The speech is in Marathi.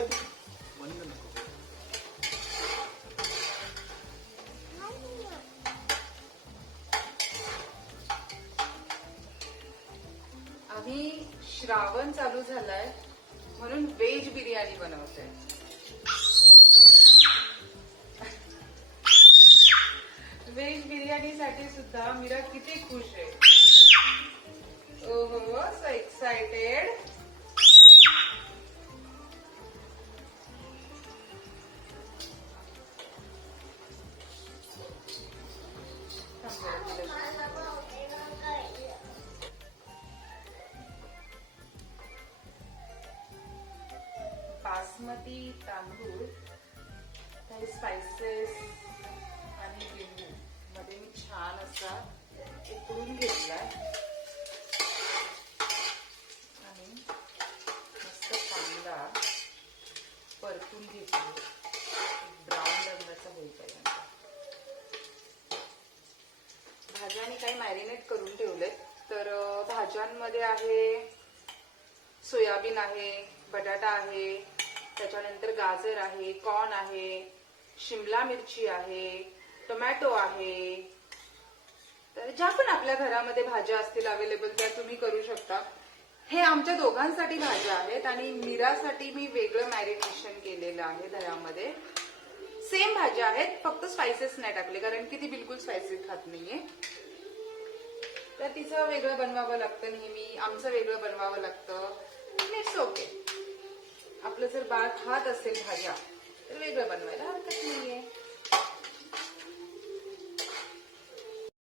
बंद नको. आम्ही श्रावण चालू झालाय म्हणून व्हेज बिर्याणी बनवते. व्हेज बिर्याणीसाठी सुद्धा मीरा किती खुश आहे. ओहो, सो एक्साइटेड. बासमती तांदूळ, काही स्पाइसेस आणि लिंबू मध्ये मी छान असा उकळून घेतलाय आणि मस्त कांदा परतून घेतला, ब्राऊन रंगाचा होईपर्यंत. भाज्या मी काही मॅरिनेट करून ठेवले. तर भाज्यांमध्ये आहे सोयाबीन आहे, बटाटा आहे, त्याच्यानंतर गाजर आहे, कॉर्न आहे, शिमला मिरची आहे, टोमॅटो आहे. तर ज्या पण आपल्या घरामध्ये भाज्या असतील अवेलेबल त्या तुम्ही करू शकता. हे आमच्या दोघांसाठी भाज्या आहेत आणि मीरासाठी मी वेगळं मॅरिनेशन केलेलं आहे दह्यामध्ये. सेम भाज्या आहेत, फक्त स्पाइसेस नाही टाकले कारण की ती बिलकुल स्पाइसी खात नाहीये. तर तिचं वेगळं बनवावं लागतं नेहमी, आमचं वेगळं बनवावं लागतं. It's okay. आपलं जर बाळ खात असेल भाज्या तर वेगळं बनवायला हरकत नाहीये.